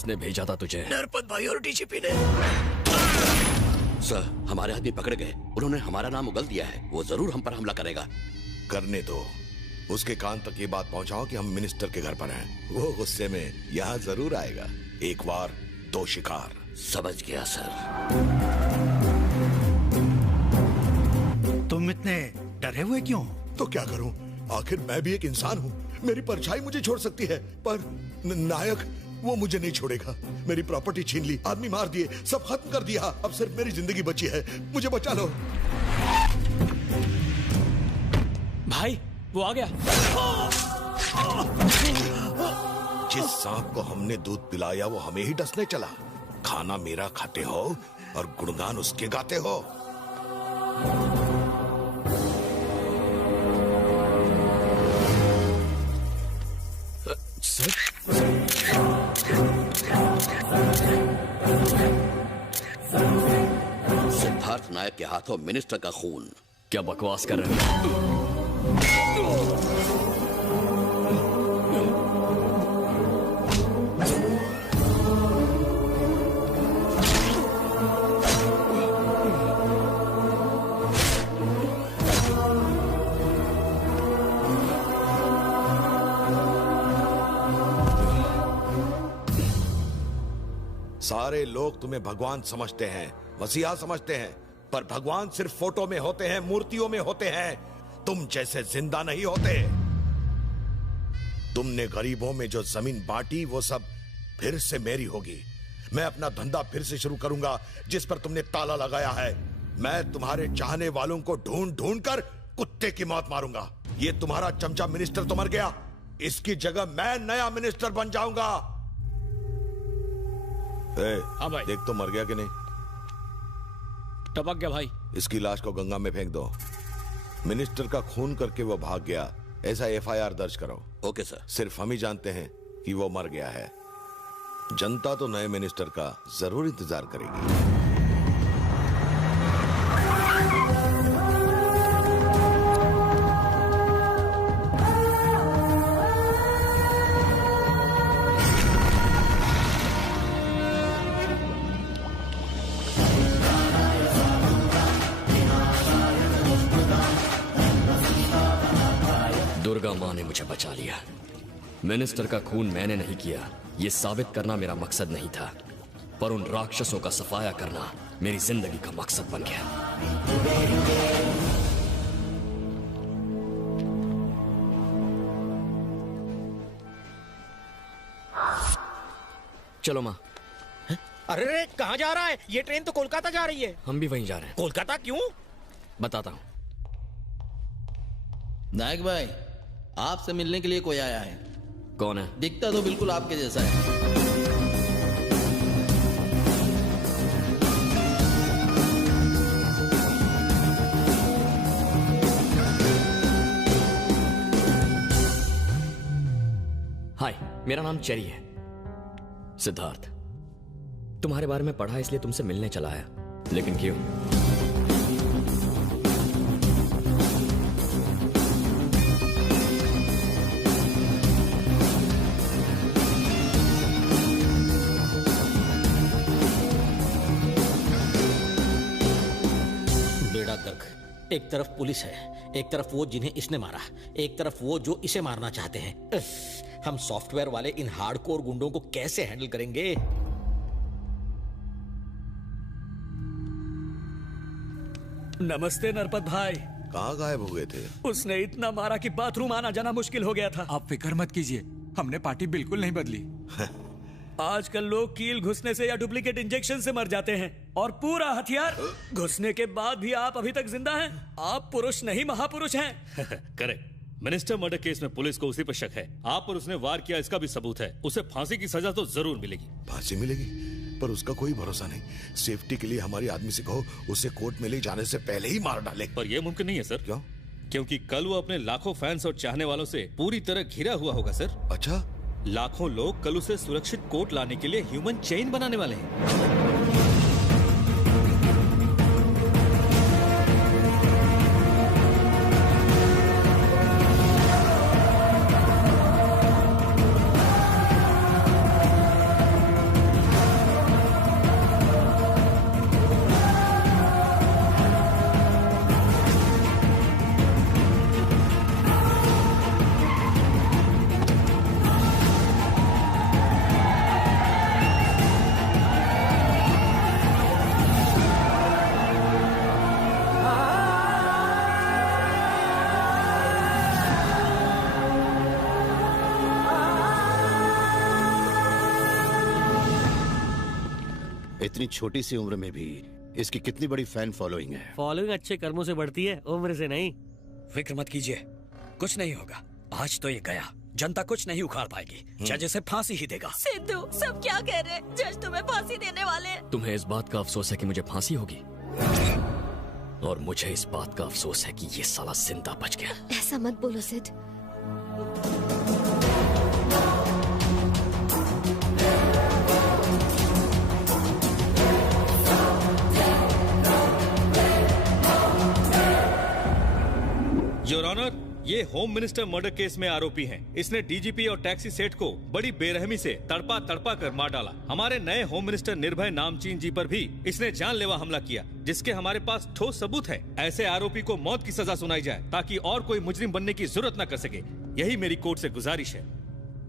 किसने भेजा था तुझे? नरपत भाई और डीजीपी ने। सर, हमारे आदमी पकड़ गए। उन्होंने हमारा नाम उगल दिया है। वो जरूर हम पर हमला करेगा। करने दो। उसके कान तक ये बात पहुंचाओ कि हम मिनिस्टर के घर पर हैं। वो गुस्से में यहाँ जरूर आएगा। एक बार दो शिकार। समझ गया सर। तुम इतने डरे हुए क्यों? तो क्या करूं? आखिर मैं भी एक इंसान हूं। मेरी परछाई मुझे छोड़ सकती है, पर नायक वो मुझे नहीं छोड़ेगा। मेरी प्रॉपर्टी छीन ली, आदमी मार दिए, सब खत्म कर दिया। अब सिर्फ मेरी जिंदगी बची है। मुझे बचा लो भाई, वो आ गया। जिस सांप को हमने दूध पिलाया वो हमें ही डसने चला। खाना मेरा खाते हो और गुणगान उसके गाते हो। सिद्धार्थ नायक के हाथों मिनिस्टर का खून। क्या बकवास कर रहे हो? सारे लोग तुम्हें भगवान समझते हैं, मसीहा समझते हैं, पर भगवान सिर्फ फोटो में होते हैं, मूर्तियों में होते हैं। तुम जैसे जिंदा नहीं होते। तुमने गरीबों में जो जमीन बांटी वो सब फिर से मेरी होगी। मैं अपना धंधा फिर से शुरू करूंगा जिस पर तुमने ताला लगाया है। मैं तुम्हारे चाहने वालों को ढूंढ ढूंढ कर कुत्ते की मौत मारूंगा। ये तुम्हारा चमचा मिनिस्टर तो मर गया, इसकी जगह मैं नया मिनिस्टर बन जाऊंगा। हाँ भाई। देख तो मर गया कि नहीं? टपक गया भाई। इसकी लाश को गंगा में फेंक दो। मिनिस्टर का खून करके वो भाग गया, ऐसा एफआईआर दर्ज करो। Okay sir. सिर्फ हम ही जानते हैं कि वो मर गया है। जनता तो नए मिनिस्टर का जरूर इंतजार करेगी। दुर्गा माँ ने मुझे बचा लिया। मिनिस्टर का खून मैंने नहीं किया, ये साबित करना मेरा मकसद नहीं था, पर उन राक्षसों का सफाया करना मेरी जिंदगी का मकसद बन गया। चलो माँ। अरे कहाँ जा रहा है? ये ट्रेन तो कोलकाता जा रही है। हम भी वहीं जा रहे हैं। कोलकाता क्यों? बताता हूँ। नायक भाई, आपसे मिलने के लिए कोई आया है। कौन है? दिखता तो बिल्कुल आपके जैसा है। हाय, मेरा नाम चेरी है। सिद्धार्थ, तुम्हारे बारे में पढ़ा इसलिए तुमसे मिलने चला आया। लेकिन क्यों? एक तरफ पुलिस है, एक तरफ वो जिन्हें इसने मारा, एक तरफ वो जो इसे मारना चाहते हैं। हम सॉफ्टवेयर वाले इन हार्डकोर गुंडों को कैसे हैंडल करेंगे? नमस्ते नरपत भाई। कहाँ गायब हो गए थे? उसने इतना मारा कि बाथरूम आना जाना मुश्किल हो गया था। आप फिक्र मत कीजिए, हमने पार्टी बिल्कुल नहीं बदली। आजकल लोग कील घुसने से या डुप्लीकेट इंजेक्शन से मर जाते हैं, और पूरा हथियार घुसने के बाद भी आप अभी तक जिंदा हैं। आप पुरुष नहीं महापुरुष हैं। करेक्ट। मिनिस्टर मर्डर केस में पुलिस को उसी पर शक है। आप पर उसने वार किया इसका भी सबूत है। उसे फांसी की सजा तो जरूर मिलेगी। फांसी मिलेगी? पर उसका कोई भरोसा नहीं। सेफ्टी के लिए हमारी आदमी से कहो उसे कोर्ट में ले जाने से पहले ही मार डाले। पर यह मुमकिन नहीं है सर। क्यों? क्योंकि कल वो अपने लाखों फैंस और चाहने वालों से पूरी तरह घिरा हुआ होगा सर। अच्छा? लाखों लोग कल उसे सुरक्षित कोर्ट लाने के लिए ह्यूमन चेन बनाने वाले हैं। इतनी छोटी सी उम्र में भी इसकी कितनी बड़ी फैन फॉलोइंग है। फॉलोइंग अच्छे कर्मों से बढ़ती है, उम्र से नहीं। फिक्र मत कीजिए, कुछ नहीं होगा। आज तो ये गया, जनता कुछ नहीं उखाड़ पाएगी। जज इसे फांसी ही देगा। सिद्धू, सब क्या कह रहे हैं? जज तुम्हें फांसी देने वाले हैं। तुम्हें इस बात का अफसोस है कि मुझे फांसी होगी, और मुझे इस बात का अफसोस है कि ये साला जिंदा बच गया। ऐसा मत बोलो सिद्ध। योर ऑनर, ये होम मिनिस्टर मर्डर केस में आरोपी हैं। इसने डीजीपी और टैक्सी सेठ को बड़ी बेरहमी से तड़पा तड़पा कर मार डाला। हमारे नए होम मिनिस्टर निर्भय नामचीन जी पर भी इसने जानलेवा हमला किया, जिसके हमारे पास ठोस सबूत है। ऐसे आरोपी को मौत की सजा सुनाई जाए ताकि और कोई मुजरिम बनने की जरूरत न कर सके। यही मेरी कोर्ट से गुजारिश है।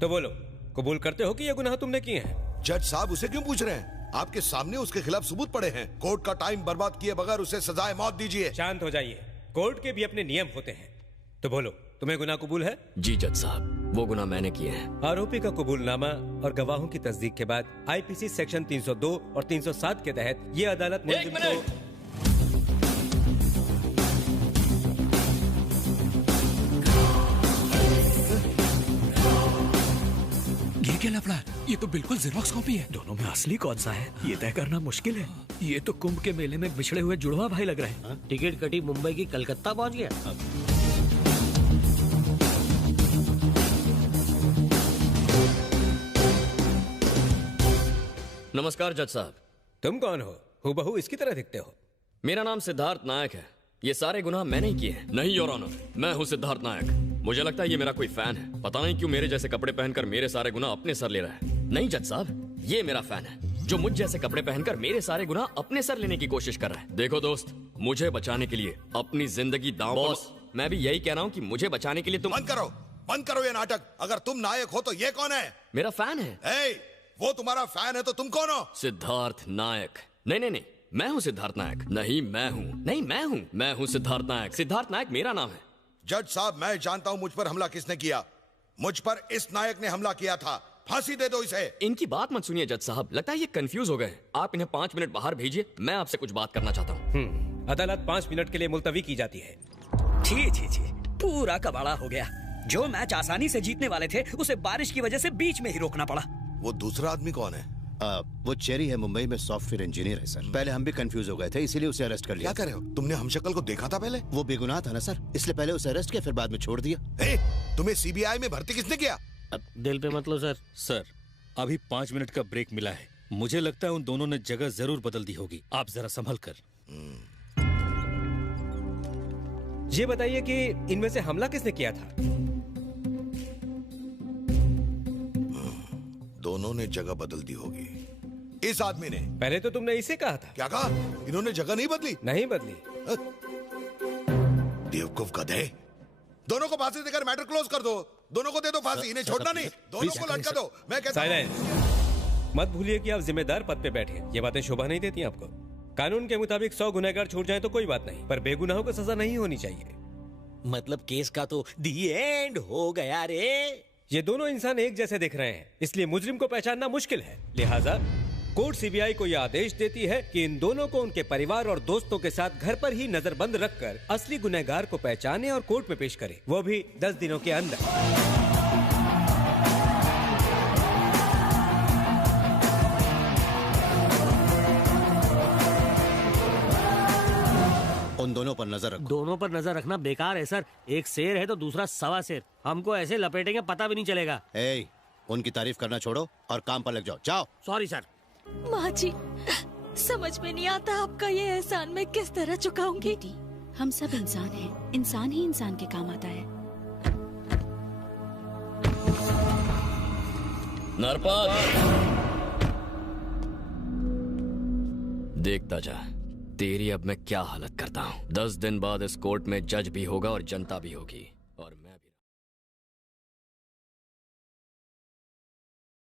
तो बोलो, कबूल करते हो कि ये गुनाह तुमने किए हैं? जज साहब, उसे क्यों पूछ रहे हैं? आपके सामने उसके खिलाफ सबूत पड़े हैं। कोर्ट का टाइम बर्बाद किए बगैर उसे सजाए मौत दीजिए। शांत हो जाइए, कोर्ट के भी अपने नियम होते हैं। तो बोलो, तुम्हें गुनाह कबूल है? जी जज साहब, वो गुनाह मैंने किए हैं। आरोपी का कबूलनामा और गवाहों की तस्दीक के बाद आईपीसी सेक्शन 302 और 307 के तहत ये अदालत मुलजिम को ये क्या लफड़ा? ये तो बिल्कुल जेरॉक्स कॉपी है। दोनों में असली कौन सा है ये तय करना मुश्किल है। ये तो कुंभ के मेले में बिछड़े हुए जुड़वा भाई लग रहे हैं। टिकट कटी मुंबई की कलकत्ता पहुंच गया। नमस्कार जज साहब। तुम कौन हो? हूबहू इसकी तरह दिखते हो। मेरा नाम सिद्धार्थ नायक है। ये सारे गुनाह मैंने ही किए हैं। नहीं योर ऑनर, मैं हूँ सिद्धार्थ नायक। मुझे लगता है ये मेरा कोई फैन है। पता नहीं क्यों मेरे जैसे कपड़े पहनकर मेरे सारे गुनाह अपने सर ले रहा है। नहीं जज साहब, ये मेरा फैन है जो मुझ जैसे कपड़े पहनकर मेरे सारे गुनाह अपने सर लेने की कोशिश कर रहा है। देखो दोस्त, मुझे बचाने के लिए अपनी जिंदगी दांव पर। बॉस, मैं भी यही कह रहा हूँ कि मुझे बचाने के लिए तुम बंद करो ये नाटक। अगर तुम नायक हो तो ये कौन है? मेरा फैन है। वो तुम्हारा फैन है तो तुम कौन हो? सिद्धार्थ नायक। नहीं नहीं नहीं, मैं हूँ सिद्धार्थ नायक। नहीं मैं हूँ, नहीं मैं हूँ सिद्धार्थ नायक। सिद्धार्थ नायक मेरा नाम है। जज साहब, मैं जानता हूँ मुझ पर हमला किसने किया। मुझ पर इस नायक ने हमला किया था। फांसी दे दो इसे। इनकी बात मत सुनिए जज साहब, लगता है ये कंफ्यूज हो गए। आप इन्हें 5 मिनट बाहर भेजिए, मैं आपसे कुछ बात करना चाहता हूँ। अदालत 5 मिनट के लिए मुलतवी की जाती है। जी, पूरा कबाड़ा हो गया। जो मैच आसानी से जीतने वाले थे उसे बारिश की वजह से बीच में ही रोकना पड़ा। वो दूसरा आदमी कौन है? वो चेरी है, मुंबई में सॉफ्टवेयर इंजीनियर है सर। पहले हम भी कंफ्यूज हो गए थे, इसीलिए उसे अरेस्ट कर लिया। क्या कर रहे हो? तुमने हमशक्ल को देखा था पहले? वो बेगुनाह था ना सर, इसलिए पहले उसे अरेस्ट किया, फिर बाद में छोड़ दिया। तुम्हें सीबीआई में भर्ती किसने किया? दिल पे मत लो सर। सर, अभी 5 मिनट का ब्रेक मिला है। मुझे लगता है उन दोनों ने जगह जरूर बदल दी होगी। आप जरा संभल कर। ये बताइए कि इनमें से हमला किसने किया था? दोनों ने जगह बदल दी होगी। इस आदमी ने। पहले तो तुमने इसे कहा था। क्या कहा? इन्होंने जगह नहीं बदली? नहीं बदली। बेवकूफ गधे। दोनों को फांसी देकर मैटर क्लोज कर दो। दोनों को दे दो फांसी, इन्हें छोड़ना नहीं। दोनों को लटका दो। मैं कहता हूं। मत भूलिए कि आप जिम्मेदार पद पे बैठे। ये बातें शोभा नहीं देती आपको। कानून के मुताबिक 100 गुनहगार छूट जाए तो कोई बात नहीं, पर बेगुनाहों को सजा नहीं होनी चाहिए। मतलब केस का तो दी एंड हो गया रे। ये दोनों इंसान एक जैसे दिख रहे हैं, इसलिए मुजरिम को पहचानना मुश्किल है। लिहाजा कोर्ट सीबीआई को यह आदेश देती है कि इन दोनों को उनके परिवार और दोस्तों के साथ घर पर ही नजरबंद रखकर असली गुनहगार को पहचाने और कोर्ट में पेश करे, वो भी 10 दिनों के अंदर। उन दोनों पर नजर रखो। दोनों पर नजर रखना बेकार है सर। एक शेर है तो दूसरा सवा शेर। हमको ऐसे लपेटेंगे पता भी नहीं चलेगा। उनकी तारीफ करना छोड़ो और काम पर लग जाओ। जाओ। Sorry sir. माँ जी, समझ में नहीं आता आपका ये एहसान मैं किस तरह चुकाऊंगी। हम सब इंसान हैं, इंसान ही इंसान के काम आता है। नरपत, देखता जा तेरी अब मैं क्या हालत करता हूँ। 10 दिन बाद इस कोर्ट में जज भी होगा और जनता भी होगी।